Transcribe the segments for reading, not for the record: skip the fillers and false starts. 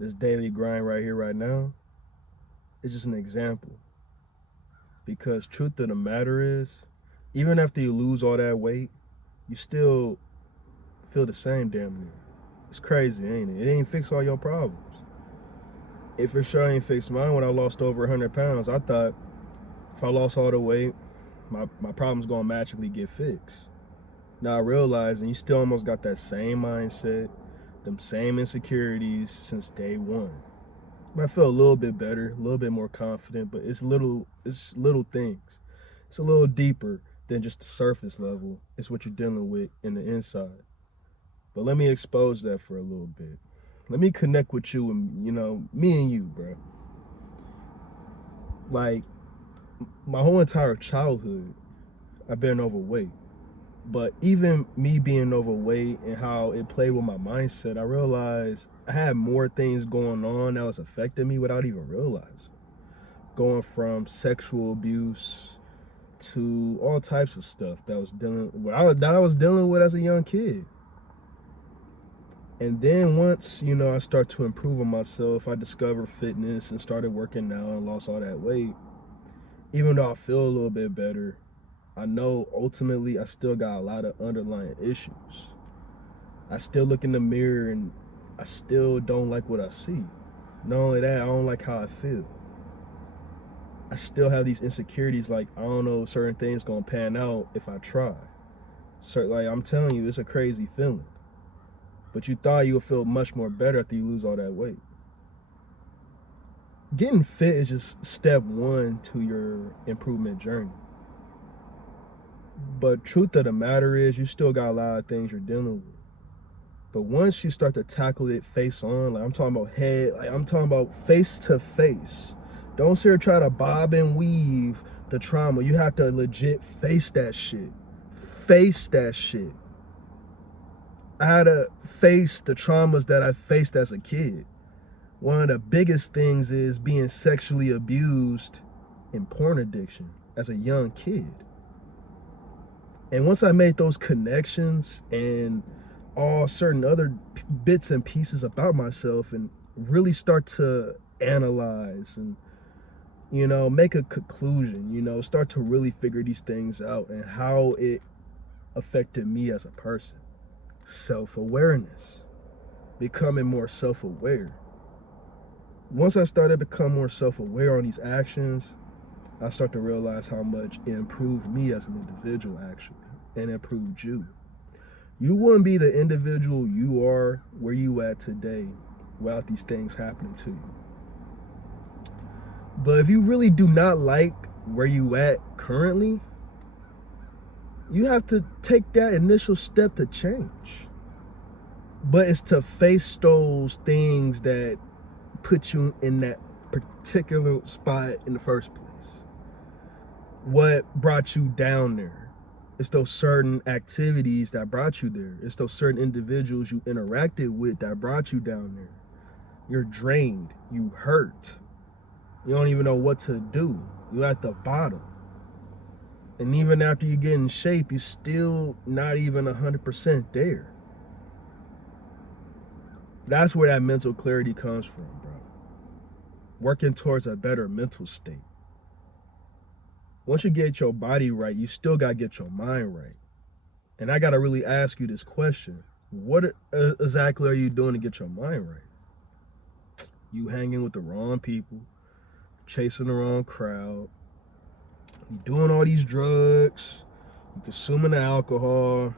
this daily grind right here, right now, is just an example. Because truth of the matter is, even after you lose all that weight, you still feel the same damn near. It's crazy, ain't it? It ain't fix all your problems. It for sure ain't fix mine when I lost over 100 pounds. I thought if I lost all the weight, my problem's gonna magically get fixed. Now I realize, and you still almost got that same mindset, them same insecurities since day one. I feel a little bit better, a little bit more confident, but it's little things. It's a little deeper than just the surface level. It's what you're dealing with in the inside. But let me expose that for a little bit. Let me connect with you and, me and you, bro. Like, my whole entire childhood, I've been overweight. But even me being overweight and how it played with my mindset, I realized I had more things going on that was affecting me without even realizing. Going from sexual abuse to all types of stuff that I was dealing with as a young kid. And then once, I start to improve on myself, I discovered fitness and started working out and lost all that weight. Even though I feel a little bit better, I know ultimately I still got a lot of underlying issues. I still look in the mirror and I still don't like what I see. Not only that, I don't like how I feel. I still have these insecurities, like I don't know if certain things gonna pan out if I try. So, like I'm telling you, it's a crazy feeling. But you thought you would feel much more better after you lose all that weight. Getting fit is just step one to your improvement journey. But truth of the matter is, you still got a lot of things you're dealing with. But once you start to tackle it face on, like I'm talking about head, like I'm talking about face to face. Don't sit here try to bob and weave the trauma. You have to legit face that shit. Face that shit. I had to face the traumas that I faced as a kid. One of the biggest things is being sexually abused and porn addiction as a young kid. And once I made those connections and all certain other bits and pieces about myself and really start to analyze and, make a conclusion, start to really figure these things out and how it affected me as a person. Self-awareness, becoming more self-aware. Once I started to become more self-aware on these actions, I start to realize how much it improved me as an individual, actually, and improved you. You wouldn't be the individual you are where you at today without these things happening to you. But if you really do not like where you at currently, you have to take that initial step to change. But it's to face those things that put you in that particular spot in the first place. What brought you down there? It's those certain activities that brought you there. It's those certain individuals you interacted with that brought you down there. You're drained. You hurt. You don't even know what to do. You're at the bottom. And even after you get in shape, you're still not even 100% there. That's where that mental clarity comes from, bro. Working towards a better mental state. Once you get your body right, you still got to get your mind right. And I got to really ask you this question. What exactly are you doing to get your mind right? You hanging with the wrong people, chasing the wrong crowd, you doing all these drugs, you consuming the alcohol,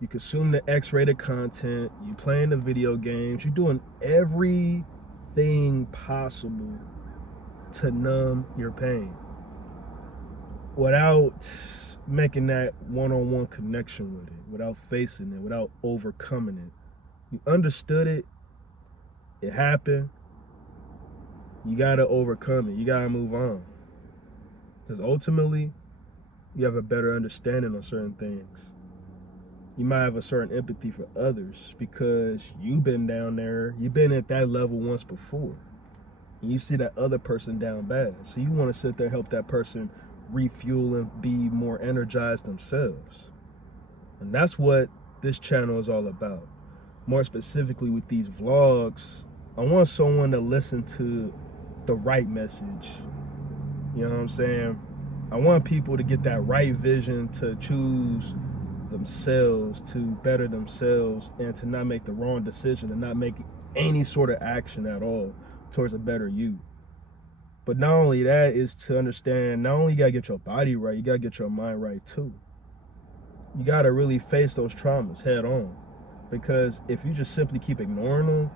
you consume the X-rated content, you playing the video games, you're doing everything possible to numb your pain without making that one-on-one connection with it, without facing it, without overcoming it. You understood it, it happened, you gotta overcome it, you gotta move on. Because ultimately, you have a better understanding on certain things. You might have a certain empathy for others because you've been down there, you've been at that level once before. And you see that other person down bad. So you want to sit there and help that person refuel and be more energized themselves. And that's what this channel is all about. More specifically with these vlogs, I want someone to listen to the right message. You know what I'm saying? I want people to get that right vision, to choose themselves, to better themselves, and to not make the wrong decision, and not make any sort of action at all towards a better you. But not only that, is to understand, not only you gotta get your body right, you gotta get your mind right too. You gotta really face those traumas head on. Because if you just simply keep ignoring them,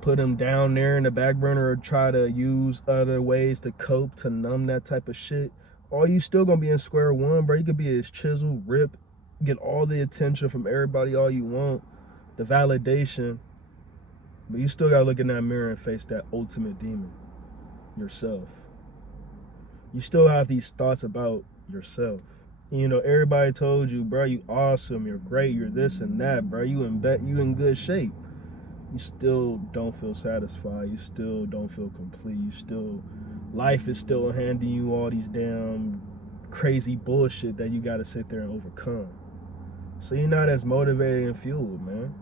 put them down there in the back burner, or try to use other ways to cope, to numb that type of shit, all you still gonna be in square one, bro. You could be as chiseled, rip, get all the attention from everybody all you want, the validation, but you still gotta look in that mirror and face that ultimate demon, yourself. You still have these thoughts about yourself. You know, everybody told you, bro, you awesome, you're great, you're this and that, bro. You in good shape. You still don't feel satisfied. You still don't feel complete. Life is still handing you all these damn crazy bullshit that you got to sit there and overcome. So you're not as motivated and fueled, man.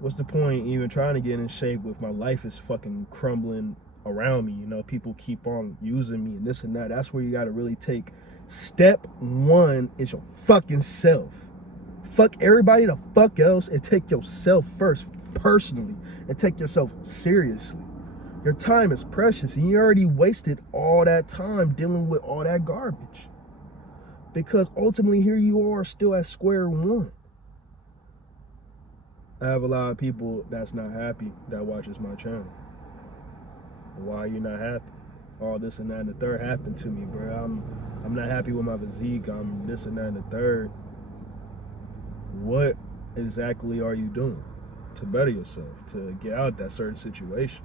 What's the point even trying to get in shape if my life is fucking crumbling around me? You know, people keep on using me and this and that. That's where you got to really take step one, is your fucking self. Fuck everybody the fuck else and take yourself first, personally, and take yourself seriously. Your time is precious, and you already wasted all that time dealing with all that garbage. Because ultimately, here you are still at square one. I have a lot of people that's not happy that watches my channel. Why are you not happy? All this and that and the third happened to me, bro. I'm not happy with my physique. I'm this and that and the third. What exactly are you doing to better yourself, to get out that certain situation?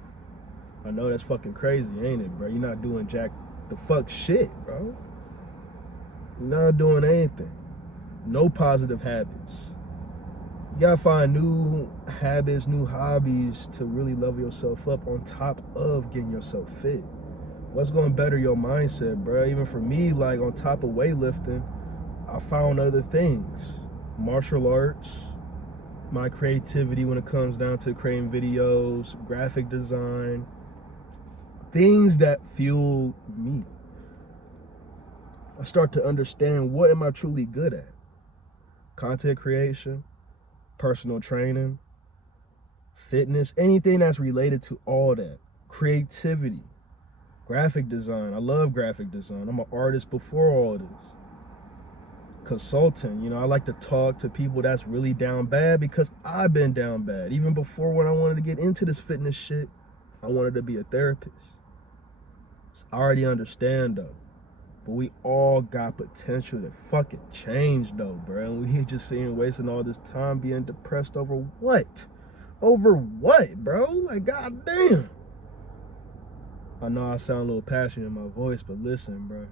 I know that's fucking crazy, ain't it, bro? You're not doing jack the fuck shit, bro. You're not doing anything. No positive habits. You gotta find new habits, new hobbies to really level yourself up on top of getting yourself fit. What's gonna better your mindset, bro? Even for me, like on top of weightlifting, I found other things. Martial arts, my creativity when it comes down to creating videos, graphic design, things that fuel me. I start to understand, what am I truly good at? Content creation, personal training, fitness, anything that's related to all that. Creativity, graphic design. I love graphic design. I'm an artist before all this. Consulting, you know, I like to talk to people that's really down bad, because I've been down bad. Even before, when I wanted to get into this fitness shit, I wanted to be a therapist. So I already understand though. But we all got potential to fucking change though, bro. And we just sitting wasting all this time being depressed over what? Over what, bro? Like, goddamn. I know I sound a little passionate in my voice, but listen, bro.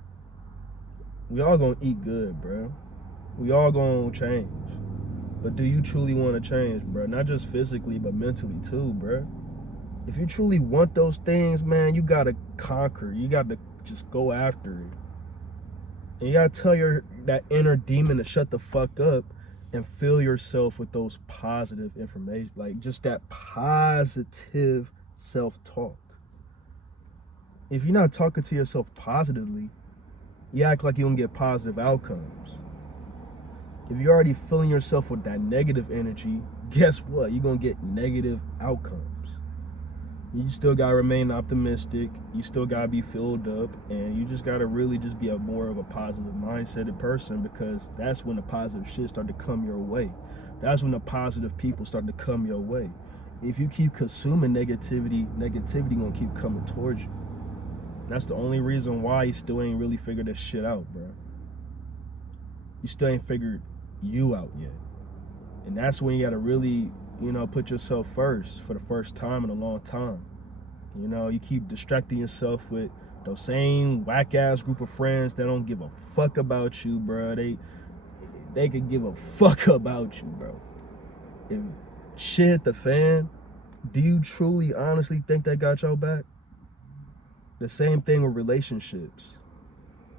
We all gonna eat good, bro. We all gonna change. But do you truly want to change, bro? Not just physically, but mentally too, bro. If you truly want those things, man, you gotta conquer. You gotta just go after it. And you gotta tell that inner demon to shut the fuck up and fill yourself with those positive information, like just that positive self-talk. If you're not talking to yourself positively, you act like you don't get positive outcomes. If you're already filling yourself with that negative energy, guess what? You're gonna get negative outcomes. You still gotta remain optimistic. You still gotta be filled up, and you just gotta really just be a more of a positive mindseted person, because that's when the positive shit start to come your way. That's when the positive people start to come your way. If you keep consuming negativity gonna keep coming towards you. That's the only reason why you still ain't really figured this shit out, bro. You still ain't figured you out yet. And that's when you gotta really, you know, put yourself first for the first time in a long time. You know, you keep distracting yourself with those same whack-ass group of friends that don't give a fuck about you, bro. They could give a fuck about you, bro. If shit hit the fan, do you truly, honestly think they got your back? The same thing with relationships.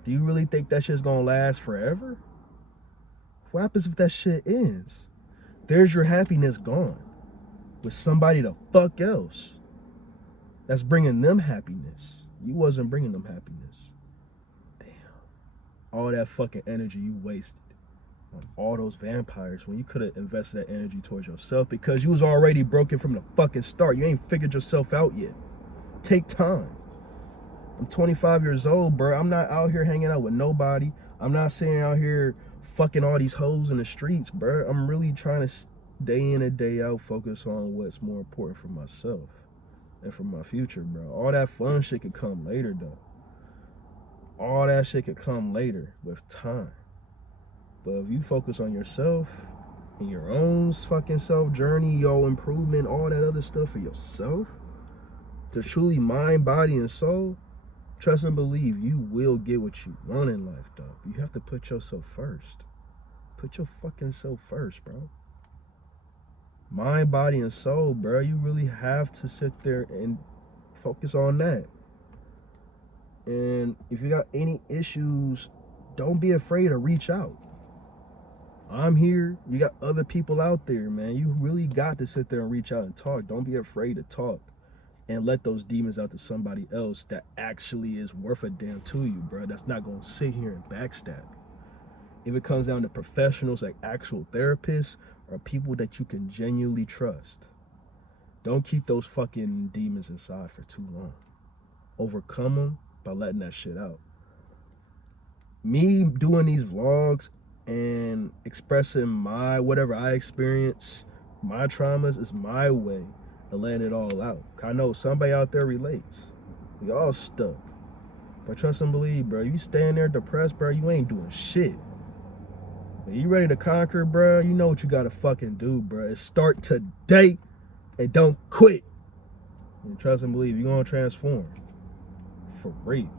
Do you really think that shit's gonna last forever? What happens if that shit ends? There's your happiness gone with somebody the fuck else. that's bringing them happiness. You wasn't bringing them happiness. Damn. All that fucking energy you wasted on all those vampires when you could have invested that energy towards yourself, because you was already broken from the fucking start. You ain't figured yourself out yet. Take time. I'm 25 years old, bro. I'm not out here hanging out with nobody. I'm not sitting out here fucking all these hoes in the streets, bro. I'm really trying to day in and day out focus on what's more important for myself and for my future, bro. All that fun shit could come later, though. All that shit could come later with time. But if you focus on yourself and your own fucking self journey, your improvement, all that other stuff for yourself, to truly mind, body, and soul, trust and believe you will get what you want in life, dog. You have to put yourself first. Put your fucking self first, bro. Mind, body, and soul, bro. You really have to sit there and focus on that. And if you got any issues, don't be afraid to reach out. I'm here. You got other people out there, man. You really got to sit there and reach out and talk. Don't be afraid to talk and let those demons out to somebody else that actually is worth a damn to you, bro. That's not going to sit here and backstab. If it comes down to professionals like actual therapists or people that you can genuinely trust, don't keep those fucking demons inside for too long. Overcome them by letting that shit out. Me doing these vlogs and expressing my whatever I experience, my traumas, is my way of letting it all out. I know somebody out there relates. We all stuck. But trust and believe, bro. You staying there depressed, bro, you ain't doing shit. When you ready to conquer, bro, you know what you gotta fucking do, bro. Start today and don't quit. And trust and believe, you're gonna transform. For real.